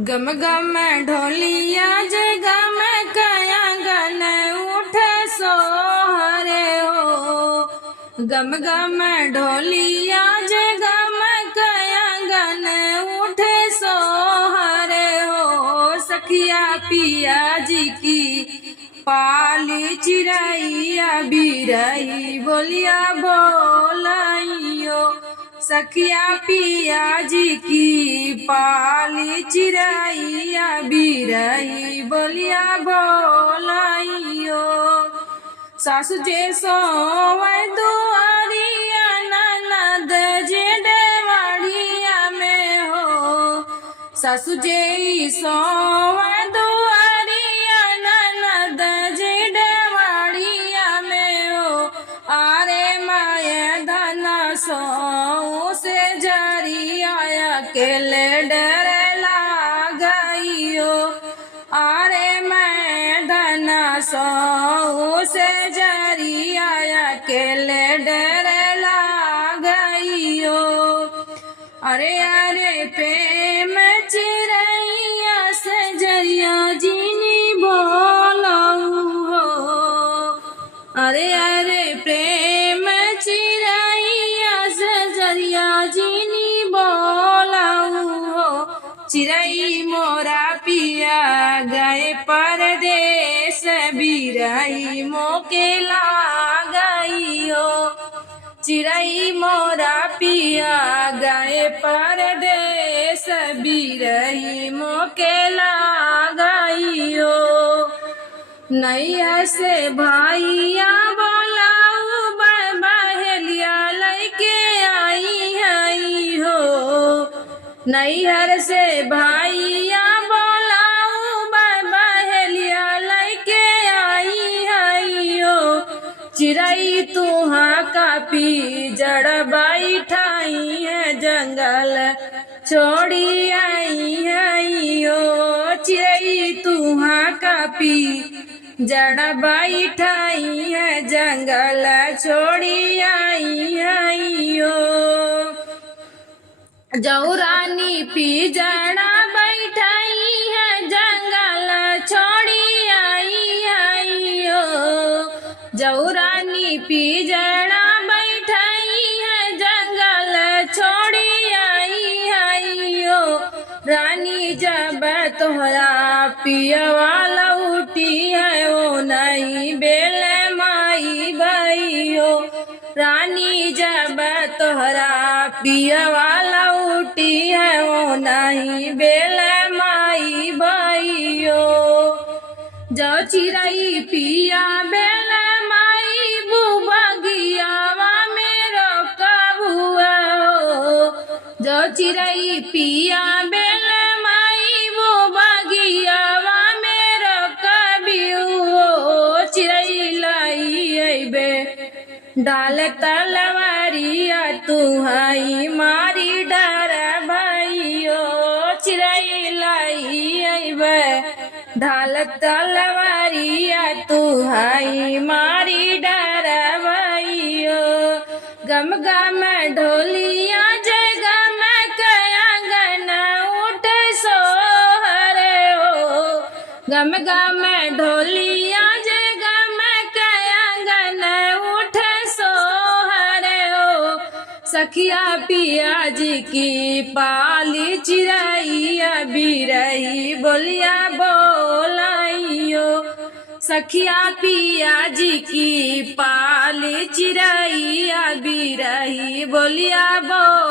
गम गम ढोलिया जे गम कया गन उठ सोहरे हो। गम गम ढोलिया जे गम कया गन उठ सोहरे हो। सखिया पिया जी की पाली चिरैया बिरही बोलिया बोलाइयो। सखिया पिया जी की पाली चिरैया बिरही बोलिया बोलाइयो। सासु जे सोवे दुआरिया ननद जे डेवाड़िया में हो। सासु जे सोवे दुआरिया ननद जे डेवाड़िया में हो। आरे माया धना सो से जरिया अकेले डर लागइयो। आरे मैं धना सो से जरिया अकेले डर लागइयो। अरे अरे प्रेम चिरैया से जरिया जीनी बोलाऊ हो। अरे अरे प्रेम चिरैया से जरिया जीनी बोलाऊ हो। चिरई मोरा पिया गए परदेस बिरही मोके लागई हो। चिरई मोरा पिया गए परदेस बिरही मोके लागई हो। नैया से भाइया बोलाऊ बहेलिया लैके आई हई हो। नैहर से भाइया बोलाऊ बहेलिया लैके आई हई हो। चिरई तुहाँ कापी जड़ बैठाई है जंगल छोड़ी आई हई हो। चिरई तुहाँ कापी जड़ बैठाई है जंगल छोड़ी आई हई हो। जौरानी पी जड़ा बैठाई है जंगल छोड़ी आई हई हो। जौरानी पी जड़ा बैठाई है जंगल छोड़ी आई हई हो। रानी जब तोहरा पियवा लौटी है ओ नहीं बेल माई बई हो। रानी जब तोहरा पियवा लौटी है ओ नहीं बेल माई बई हो। जो चिरई पिया बेल माई बुबगियावा मेरो कबुआ हो। जो चिरई पिया बेल माई बुबगियावा मेरो कबिउ हो। चिरई लाई अइबे डाल तलवारिया तुहाई मारी डर भइयो। चिरई लाई अइबे ढाल तलवारिया तुहाई मारी डर भइयो। गम गम ढोलिया जय गम कया गन उठ सोहरे हो। गम गम ढोलिया जय गम कया गन उठ सोहरे हो। सखिया पिया जी की पाली चिरैया बिरही बोलिया बोलाइयो। सखिया पिया जी की पाली चिरैया बिरही बोलिया बोल